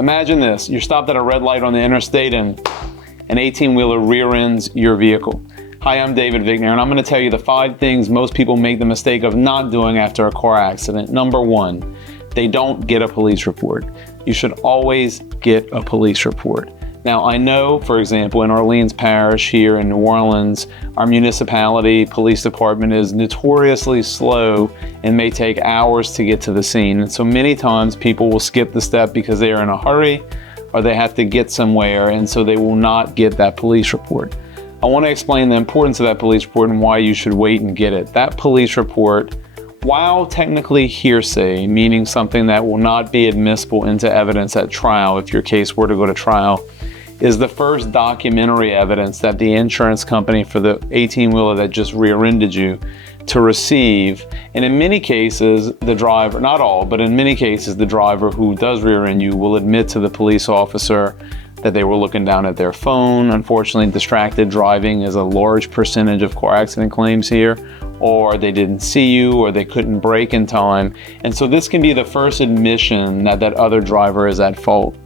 Imagine this, you're stopped at a red light on the interstate and an 18-wheeler rear ends your vehicle. Hi, I'm David Vigner, and I'm going to tell you the 5 things most people make the mistake of not doing after a car accident. Number 1, they don't get a police report. You should always get a police report. Now, I know, for example, in Orleans Parish here in New Orleans, our municipality police department is notoriously slow and may take hours to get to the scene. And so many times people will skip the step because they are in a hurry or they have to get somewhere, and so they will not get that police report. I want to explain the importance of that police report and why you should wait and get it. That police report, while technically hearsay, meaning something that will not be admissible into evidence at trial if your case were to go to trial, is the first documentary evidence that the insurance company for the 18-wheeler that just rear-ended you to receive. And in many cases, the driver, not all, but in many cases, the driver who does rear-end you will admit to the police officer that they were looking down at their phone. Unfortunately, distracted driving is a large percentage of car accident claims here, or they didn't see you, or they couldn't brake in time. And so this can be the first admission that that other driver is at fault.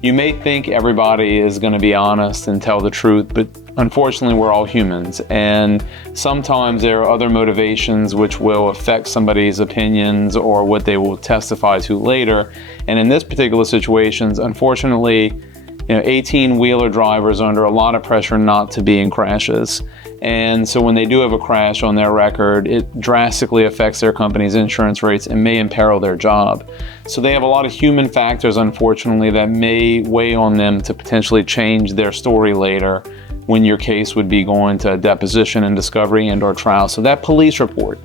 You may think everybody is going to be honest and tell the truth, but unfortunately we're all humans, and sometimes there are other motivations which will affect somebody's opinions or what they will testify to later. And in this particular situations, unfortunately, 18-wheeler drivers are under a lot of pressure not to be in crashes. And so when they do have a crash on their record, it drastically affects their company's insurance rates and may imperil their job. So they have a lot of human factors, unfortunately, that may weigh on them to potentially change their story later when your case would be going to a deposition and discovery and/or trial. So that police report,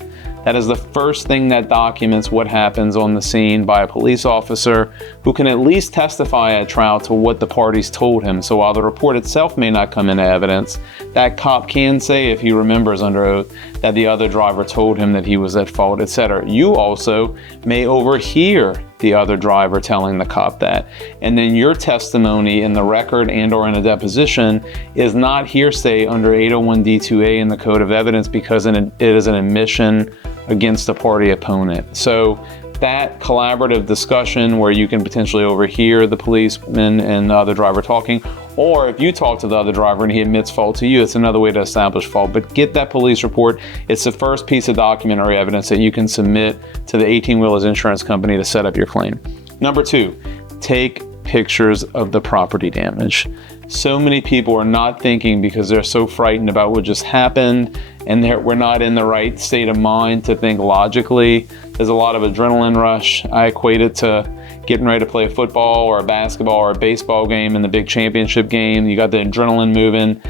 that is the first thing that documents what happens on the scene by a police officer who can at least testify at trial to what the parties told him. So while the report itself may not come into evidence, that cop can say, if he remembers under oath, that the other driver told him that he was at fault, etc. You also may overhear the other driver telling the cop that. And then your testimony in the record and/or in a deposition is not hearsay under 801D2A in the Code of Evidence because it is an admission against a party opponent. So that collaborative discussion where you can potentially overhear the policeman and the other driver talking, or if you talk to the other driver and he admits fault to you, it's another way to establish fault. But get that police report. It's the first piece of documentary evidence that you can submit to the 18-wheeler's insurance company to set up your claim. Number 2, take pictures of the property damage. So many people are not thinking because they're so frightened about what just happened, and we're not in the right state of mind to think logically. There's a lot of adrenaline rush. I equate it to getting ready to play a football or a basketball or a baseball game in the big championship game. You got the adrenaline moving.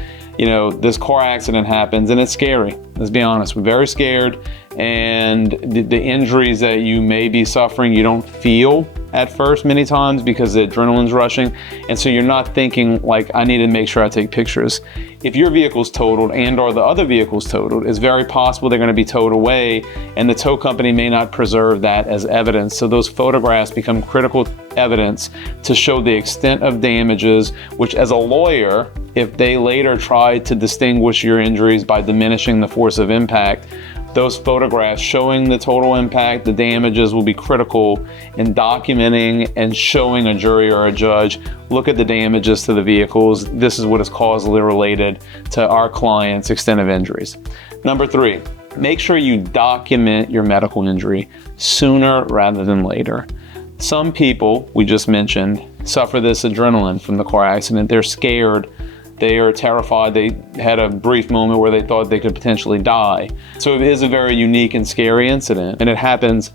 This car accident happens and it's scary. Let's be honest, we're very scared, and the injuries that you may be suffering, you don't feel at first many times because the adrenaline's rushing, and so you're not thinking like, I need to make sure I take pictures. If your vehicle's totaled and/or the other vehicle's totaled, it's very possible they're going to be towed away, and the tow company may not preserve that as evidence. So those photographs become critical evidence to show the extent of damages, which as a lawyer, if they later try to distinguish your injuries by diminishing the force of impact, those photographs showing the total impact, the damages, will be critical in documenting and showing a jury or a judge, look at the damages to the vehicles. This is what is causally related to our client's extent of injuries. Number 3, make sure you document your medical injury sooner rather than later. Some people, we just mentioned, suffer this adrenaline from the car accident. They're scared. They are terrified. They had a brief moment where they thought they could potentially die. So it is a very unique and scary incident, and it happens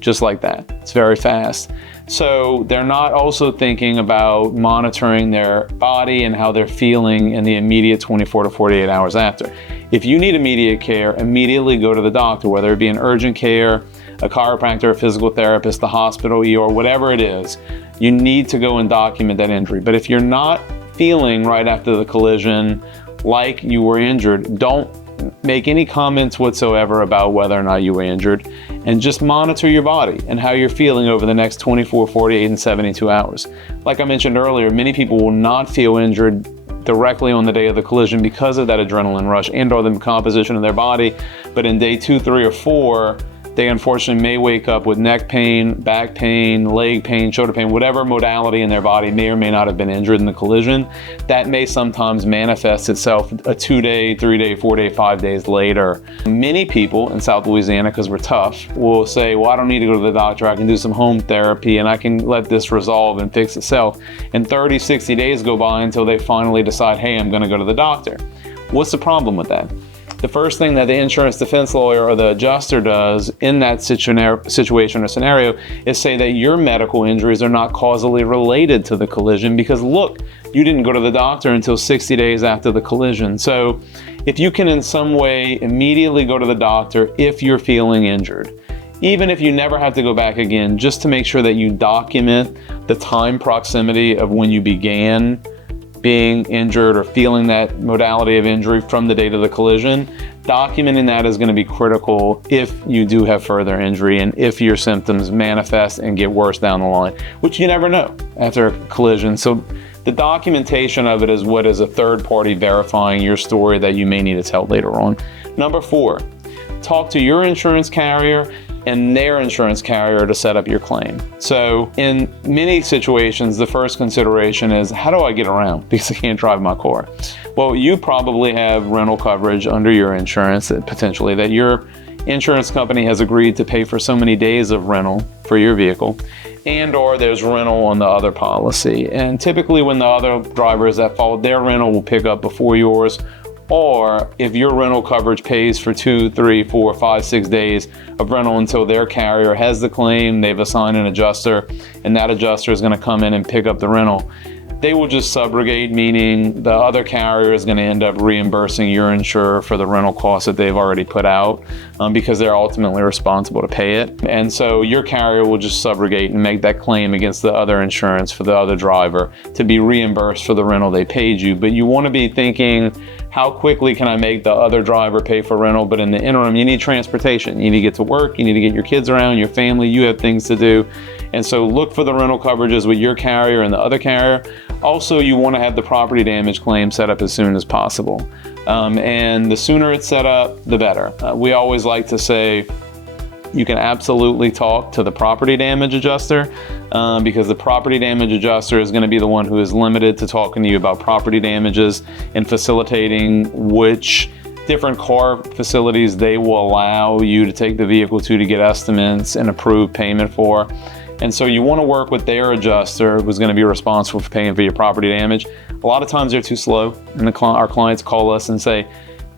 just like that. It's very fast. So they're not also thinking about monitoring their body and how they're feeling in the immediate 24 to 48 hours after. If you need immediate care, immediately go to the doctor, whether it be an urgent care, a chiropractor, a physical therapist, the hospital, ER, whatever it is. You need to go and document that injury. But if you're not feeling right after the collision like you were injured, don't make any comments whatsoever about whether or not you were injured, and just monitor your body and how you're feeling over the next 24, 48, and 72 hours. Like I mentioned earlier, many people will not feel injured directly on the day of the collision because of that adrenaline rush and or the composition of their body, but in day 2, 3, or 4, they unfortunately may wake up with neck pain, back pain, leg pain, shoulder pain, whatever modality in their body may or may not have been injured in the collision. That may sometimes manifest itself a 2-day, 3-day, 4-day, 5 days later. Many people in South Louisiana, because we're tough, will say, well, I don't need to go to the doctor. I can do some home therapy and I can let this resolve and fix itself. And 30, 60 days go by until they finally decide, hey, I'm going to go to the doctor. What's the problem with that? The first thing that the insurance defense lawyer or the adjuster does in that situation or scenario is say that your medical injuries are not causally related to the collision because look, you didn't go to the doctor until 60 days after the collision. So if you can in some way immediately go to the doctor if you're feeling injured, even if you never have to go back again, just to make sure that you document the time proximity of when you began being injured or feeling that modality of injury from the date of the collision, documenting that is going to be critical if you do have further injury and if your symptoms manifest and get worse down the line, which you never know after a collision. So the documentation of it is what is a third party verifying your story that you may need to tell later on. Number 4, talk to your insurance carrier and their insurance carrier to set up your claim. So in many situations, the first consideration is, how do I get around? Because I can't drive my car. Well, you probably have rental coverage under your insurance potentially that your insurance company has agreed to pay for so many days of rental for your vehicle, and or there's rental on the other policy. And typically when the other driver is at fault, their rental will pick up before yours. Or if your rental coverage pays for 2, 3, 4, 5, 6 days of rental until their carrier has the claim, they've assigned an adjuster, and that adjuster is going to come in and pick up the rental, they will just subrogate, meaning the other carrier is going to end up reimbursing your insurer for the rental costs that they've already put out because they're ultimately responsible to pay it. And so your carrier will just subrogate and make that claim against the other insurance for the other driver to be reimbursed for the rental they paid you. But you want to be thinking, how quickly can I make the other driver pay for rental? But in the interim, you need transportation. You need to get to work. You need to get your kids around, your family. You have things to do. And so look for the rental coverages with your carrier and the other carrier. Also, you want to have the property damage claim set up as soon as possible. And the sooner it's set up, the better. We always like to say, you can absolutely talk to the property damage adjuster because the property damage adjuster is going to be the one who is limited to talking to you about property damages and facilitating which different car facilities they will allow you to take the vehicle to get estimates and approve payment for. And so you want to work with their adjuster who's going to be responsible for paying for your property damage. A lot of times they're too slow and our clients call us and say,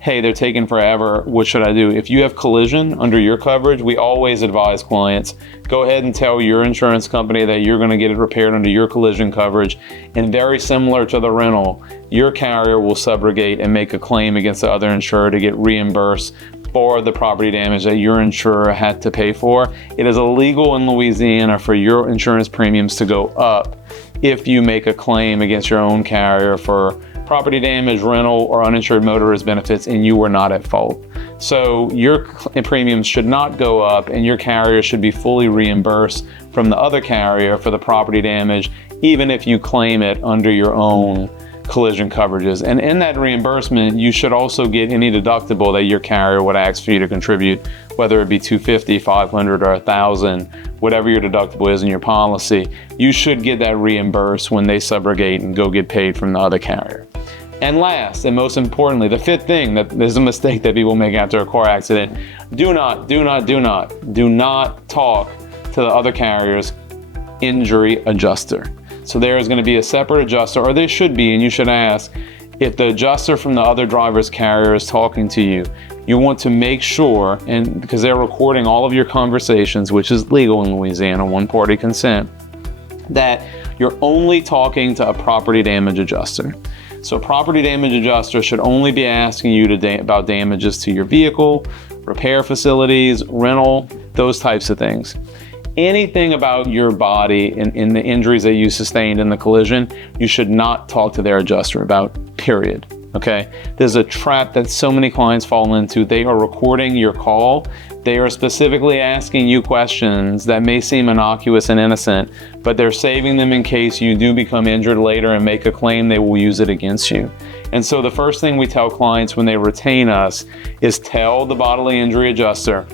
hey, they're taking forever, what should I do? If you have collision under your coverage, we always advise clients, go ahead and tell your insurance company that you're going to get it repaired under your collision coverage. And very similar to the rental, your carrier will subrogate and make a claim against the other insurer to get reimbursed for the property damage that your insurer had to pay for. It is illegal in Louisiana for your insurance premiums to go up if you make a claim against your own carrier for property damage, rental, or uninsured motorist benefits, and you were not at fault. So your premiums should not go up, and your carrier should be fully reimbursed from the other carrier for the property damage, even if you claim it under your own collision coverages. And in that reimbursement, you should also get any deductible that your carrier would ask for you to contribute, whether it be $250, $500, or $1,000, whatever your deductible is in your policy. You should get that reimbursed when they subrogate and go get paid from the other carrier. And last, and most importantly, the fifth thing that is a mistake that people make after a car accident, do not talk to the other carrier's injury adjuster. So there is going to be a separate adjuster, or there should be, and you should ask, if the adjuster from the other driver's carrier is talking to you, you want to make sure, and because they're recording all of your conversations, which is legal in Louisiana, one-party consent, that you're only talking to a property damage adjuster. So a property damage adjuster should only be asking you about damages to your vehicle, repair facilities, rental, those types of things. Anything about your body and the injuries that you sustained in the collision, you should not talk to their adjuster about, period. Okay? There's a trap that so many clients fall into. They are recording your call. They are specifically asking you questions that may seem innocuous and innocent, but they're saving them in case you do become injured later and make a claim, they will use it against you. And so the first thing we tell clients when they retain us is tell the bodily injury adjuster,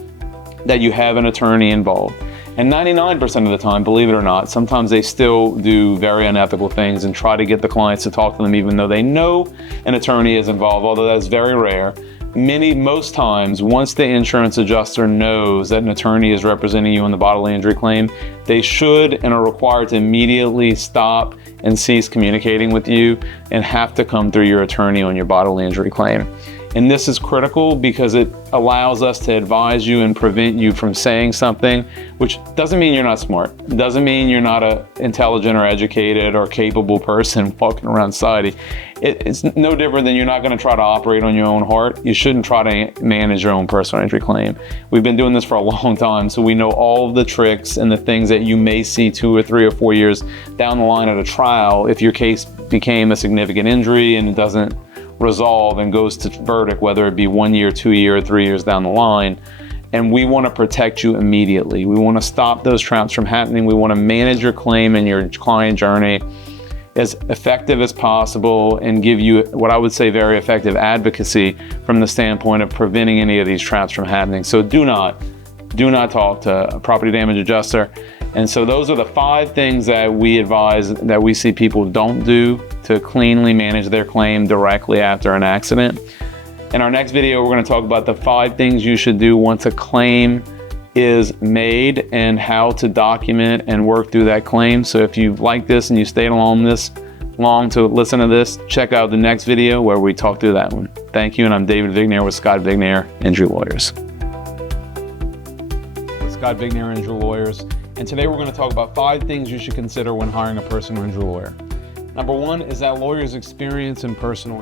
that you have an attorney involved. And 99% of the time, believe it or not, sometimes they still do very unethical things and try to get the clients to talk to them even though they know an attorney is involved, although that's very rare. Most times, once the insurance adjuster knows that an attorney is representing you in the bodily injury claim, they should and are required to immediately stop and cease communicating with you and have to come through your attorney on your bodily injury claim. And this is critical because it allows us to advise you and prevent you from saying something, which doesn't mean you're not smart. It doesn't mean you're not an intelligent or educated or capable person walking around society. It's no different than you're not going to try to operate on your own heart. You shouldn't try to manage your own personal injury claim. We've been doing this for a long time, so we know all of the tricks and the things that you may see 2 or 3 or 4 years down the line at a trial if your case became a significant injury and it doesn't resolve and goes to verdict, whether it be 1 year, 2 years, 3 years down the line. And we want to protect you immediately. We want to stop those traps from happening. We want to manage your claim and your client journey as effective as possible and give you what I would say very effective advocacy from the standpoint of preventing any of these traps from happening. So do not talk to a property damage adjuster. And so those are the 5 things that we advise that we see people don't do to cleanly manage their claim directly after an accident. In our next video, we're going to talk about the 5 things you should do once a claim is made and how to document and work through that claim. So if you like this and you stayed along this long to listen to this, check out the next video where we talk through that one. Thank you, and I'm David Vignair with Scott Vignair Injury Lawyers. Scott Vignair Injury Lawyers. And today we're going to talk about 5 things you should consider when hiring a personal injury lawyer. Number 1 is that lawyer's experience in personal